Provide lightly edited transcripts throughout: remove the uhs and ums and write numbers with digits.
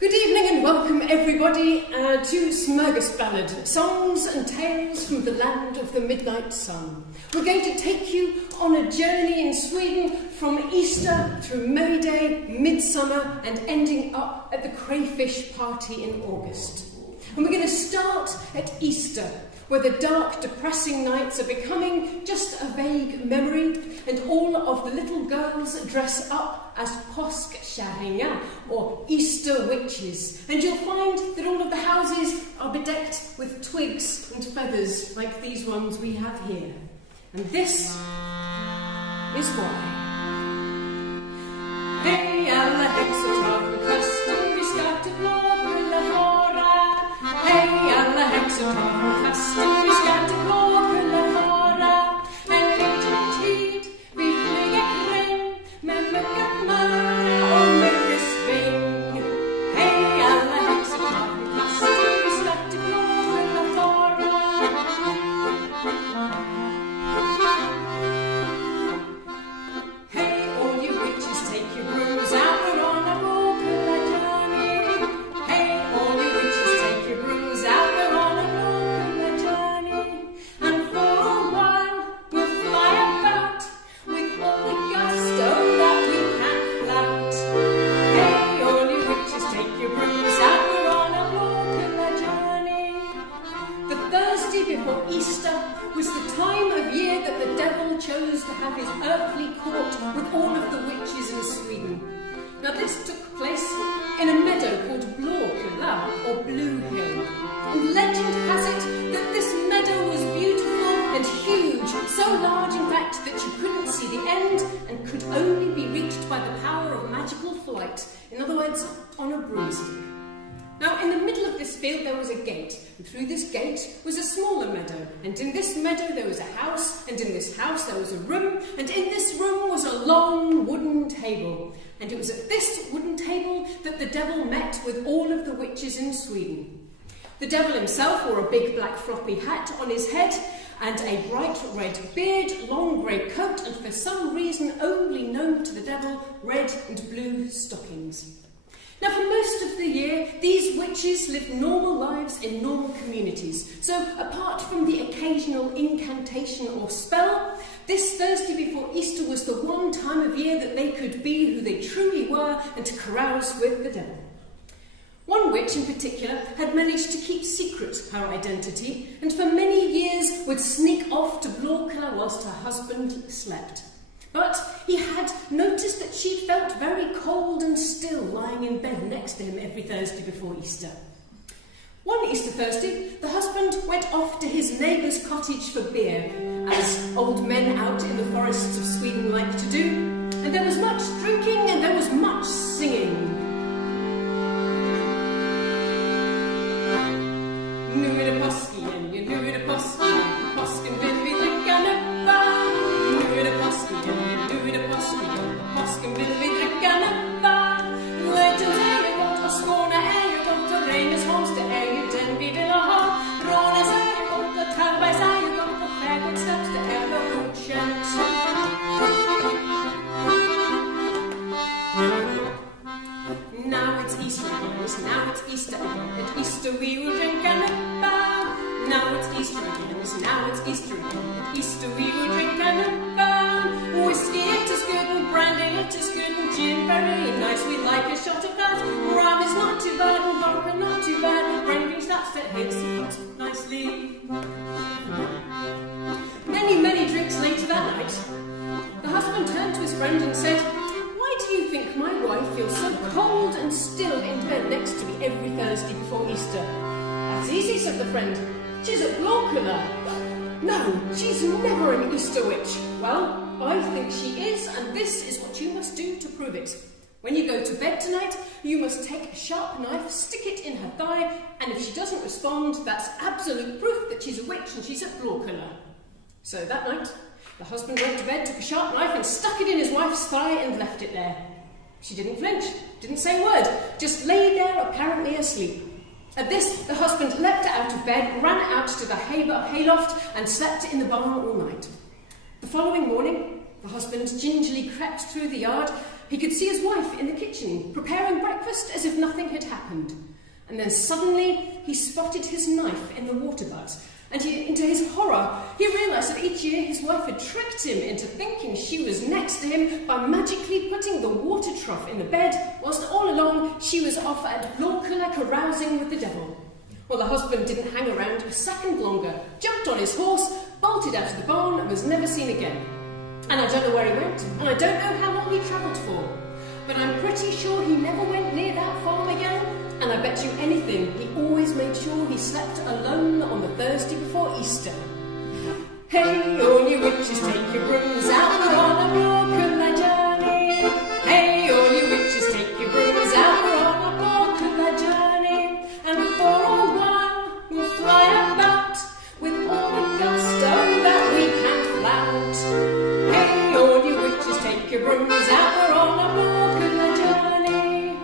Good evening and welcome everybody to Smörgåsballad, songs and tales from the land of the midnight sun. We're going to take you on a journey in Sweden from Easter through May Day, Midsummer and ending up at the crayfish party in August. And we're going to start at Easter, where the dark, depressing nights are becoming just a vague memory, and all of the little girls dress up as påskkärringar, or Easter witches. And you'll find that all of the houses are bedecked with twigs and feathers, like these ones we have here. And this is why. Hej alla häxor tar från kasten, vi ska till Blåkulla fara. Hej alla häxor tar från kasten, vi ska till Blåkulla fara. En liten tid, vi flyger kring med mycket mörker och mycket sving. Hej alla häxor tar från kasten, vi ska till Blåkulla fara. Hey, all you witches, take your brooms out, we're on a Blåkulla journey. Hey, all you witches, take your brooms out, we're on a Blåkulla journey. And for a while, we'll fly about with all the gusto that we can flout. Hey, all you witches, take your brooms out, we're on a Blåkulla journey. The Thursday before Easter was the time of year that the devil chose to have his earthly court with all of the witches in Sweden. Now this took place in a meadow called Blåkulla, or Blue Hill. And legend has it that this meadow was beautiful and huge, so large in fact that you couldn't see the end and could only be reached by the power of magical flight, in other words, on a broomstick. Now, in the middle of this field there was a gate, and through this gate was a smaller meadow, and in this meadow there was a house, and in this house there was a room, and in this room was a long wooden table. And it was at this wooden table that the devil met with all of the witches in Sweden. The devil himself wore a big black floppy hat on his head, and a bright red beard, long grey coat, and for some reason only known to the devil, red and blue stockings. Now, for most of the year, these witches lived normal lives in normal communities. So, apart from the occasional incantation or spell, this Thursday before Easter was the one time of year that they could be who they truly were and to carouse with the devil. One witch in particular had managed to keep secret her identity, and for many years would sneak off to Blåkulla whilst her husband slept. But he had noticed that she felt very cold and still lying in bed next to him every Thursday before Easter. One Easter Thursday, the husband went off to his neighbour's cottage for beer, as old men out in the forests of Sweden like to do, and there was much drinking and there was much singing. Nu det påsk igen, ja, nu det påsk igen, påsken vill vi dricka näppa. Nu det påsk igen, nu det påsk igen, påsken vill vi dricka näppa. Löjtens är ju gott och Skåne är ju gott och Reinesholms det är ju den vi vill ha. Rånäs är ju gott och Tallbergs är ju gott och Skärgårdsstads det är väl godkänt. Now it's Easter again, now it's Easter again. At Easter we will drink a nippa. Now it's Easter again, now it's Easter again. At Easter we will drink a nippa. Whiskey it is good and brandy it is good and gin very nice. We like a shot of that. Rum is not too bad and vodka not too bad. And brandy snaps that hits the pot nicely. Many drinks later that night, the husband turned to his friend and said, "Why do you think my wife feels so cold and still in bed next to me every Thursday before Easter?" "That's easy," said the friend. "She's at Blåkulla." "No, she's never an Easter witch." "Well, I think she is, and this is what you must do to prove it. When you go to bed tonight, you must take a sharp knife, stick it in her thigh, and if she doesn't respond, that's absolute proof that she's a witch and she's at Blåkulla." So that night, the husband went to bed, took a sharp knife and stuck it in his wife's thigh and left it there. She didn't flinch, didn't say a word, just lay there apparently asleep. At this, the husband leapt out of bed, ran out to the hayloft and slept in the barn all night. The following morning, the husband gingerly crept through the yard he could see his wife in the kitchen, preparing breakfast as if nothing had happened. And then suddenly he spotted his knife in the water butt, and to his horror, he realised that each year his wife had tricked him into thinking she was next to him by magically putting the water trough in the bed, whilst all along she was off at Blåkulla carousing with the devil. Well, the husband didn't hang around a second longer, jumped on his horse, bolted out of the barn, and was never seen again. And I don't know where he went, and I don't know how long he travelled for, but I'm pretty sure he never went near that farm again, and I bet you anything he always made sure he slept alone on the Thursday before Easter. Hey, all you witches, take your brooms out, we're on a Blåkulla journey. Hey, all you witches, take your brooms out, we're on a Blåkulla journey. And for a while we'll fly about with all the gusto that we can flout. Hey, all you witches, take your brooms out, we're on a Blåkulla journey.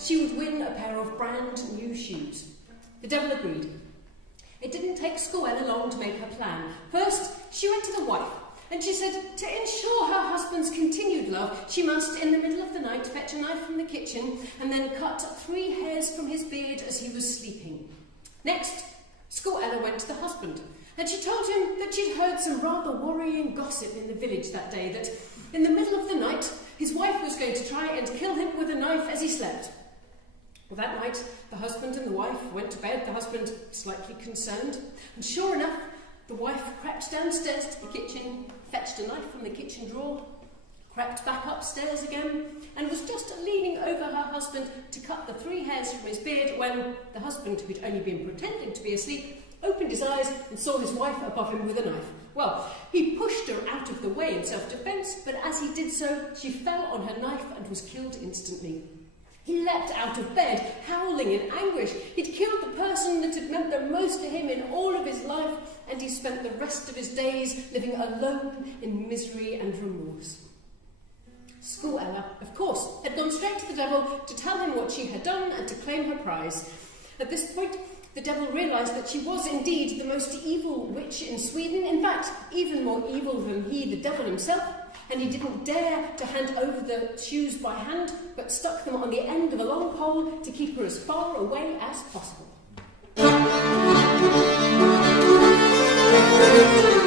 She would win a pair of brand new shoes. The devil agreed. It didn't take Smörgåsballad long to make her plan. First, she went to the wife, and she said to ensure her husband's continued love, she must, in the middle of the night, fetch a knife from the kitchen and then cut 3 hairs from his beard as he was sleeping. Next, Smörgåsballad went to the husband, and she told him that she'd heard some rather worrying gossip in the village that day, that in the middle of the night, his wife was going to try and kill him with a knife as he slept. Well, that night, the husband and the wife went to bed, the husband slightly concerned, and sure enough, the wife crept downstairs to the kitchen, fetched a knife from the kitchen drawer, crept back upstairs again, and was just leaning over her husband to cut the 3 hairs from his beard when the husband, who'd only been pretending to be asleep, opened his eyes and saw his wife above him with a knife. Well, he pushed her out of the way in self-defence, but as he did so, she fell on her knife and was killed instantly. He leapt out of bed, howling in anguish. He'd killed the person that had meant the most to him in all of his life, and he spent the rest of his days living alone in misery and remorse. Smörgåsballad, of course, had gone straight to the devil to tell him what she had done and to claim her prize. At this point, the devil realised that she was indeed the most evil witch in Sweden, in fact, even more evil than he, the devil himself, and he didn't dare to hand over the shoes by hand, but stuck them on the end of a long pole to keep her as far away as possible. Thank you.